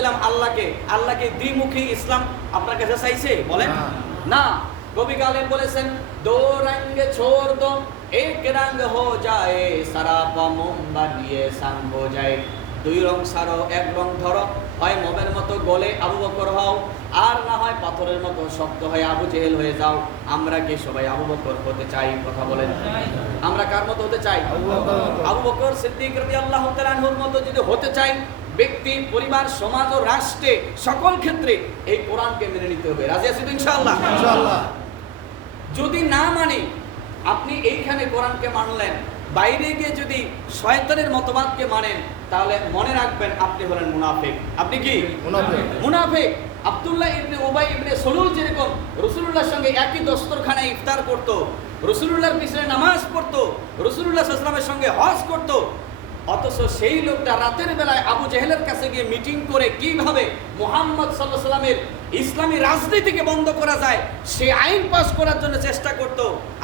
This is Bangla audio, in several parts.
দিলাম আল্লাহকে, আল্লাহকে দ্বিমুখী ইসলাম আপনার কাছে চাইছে? বলেন না। কবি গালেন বলেছেন, দো রঙ ছোড় দো এক রঙ হো যায়, সারাপা মোম বানিয়ে সাং হো যায়। দুই রং ছাড়ো, এক রং ধরো, হয় মোমের মতো গলে আবু বকর হও, আর না হয় পাথরের মতো শক্ত হয়ে আবু জেহেল হয়ে যাও। আমরা কি সবাই আবু বকর হতে চাই? কথা বলেন, আমরা কার মতো হতে চাই? আবু বকর সিদ্দিক রাদিয়াল্লাহু তাআলা আনহুর মতো যদি হতে চাই, ব্যক্তি, পরিবার, সমাজ ও রাষ্ট্রে সকল ক্ষেত্রে এই কোরআনকে মেনে নিতে হবে। রাজি আছি তো ইনশাআল্লাহ? ইনশাআল্লাহ। যদি না মানি, আপনি এইখানে কোরআনকে মানলেন, বাইরে গিয়ে যদি শয়তানের মতবাদকে মানেন, তাহলে মনে রাখবেন আপনি হলেন মুনাফিক। আপনি কি মুনাফিক? আব্দুল্লাহ ইবনে উবাই ইবনে সলুল যেরকম রাসূলুল্লাহর সঙ্গে একই দস্তরখানায় ইফতার করত, রাসূলুল্লাহর পিছনে নামাজ পড়তো, রাসূলুল্লাহ সাল্লাল্লাহু আলাইহি ওয়াসাল্লামের সঙ্গে হজ করত, অথচ সেই লোকটা রাতের বেলায় আবু জেহেলের কাছে গিয়ে মিটিং করে কিভাবে মুহাম্মদ সাল্লাল্লাহু আলাইহি ওয়াসাল্লামের ইসলামী রাজনীতিকে বন্ধ করা যায় সে আইন পাস করার জন্য চেষ্টা করত।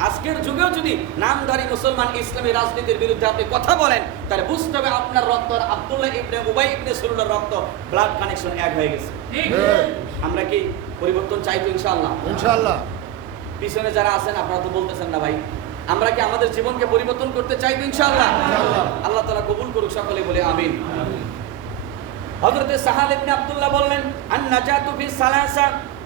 আজকের যুগেও যদি নামধারী মুসলমান ইসলামী রাজনীতির বিরুদ্ধে আপনি কথা বলেন, তাহলে বুঝতে হবে আপনার রক্ত আর আব্দুল্লাহ ইবনে উবাই ইবনে সলুলের রক্ত, ব্লাড কানেকশন এক হয়ে গেছে। আমরা কি পরিবর্তন চাই তো? ইনশাআল্লাহ। ইনশাআল্লাহ। পিছনে যারা আছেন আপনারা তো বলতেছেন না ভাই, আমরা কি আমাদের জীবনকে পরিবর্তন করতে চাই তো? ইনশাআল্লাহ। আল্লাহ তাআলা কবুল করুক, সকলে বলে আমিন। হযরতে সাহাল ইবনে আব্দুল্লাহ বললেন, আন নাজাতু ফি সালাসা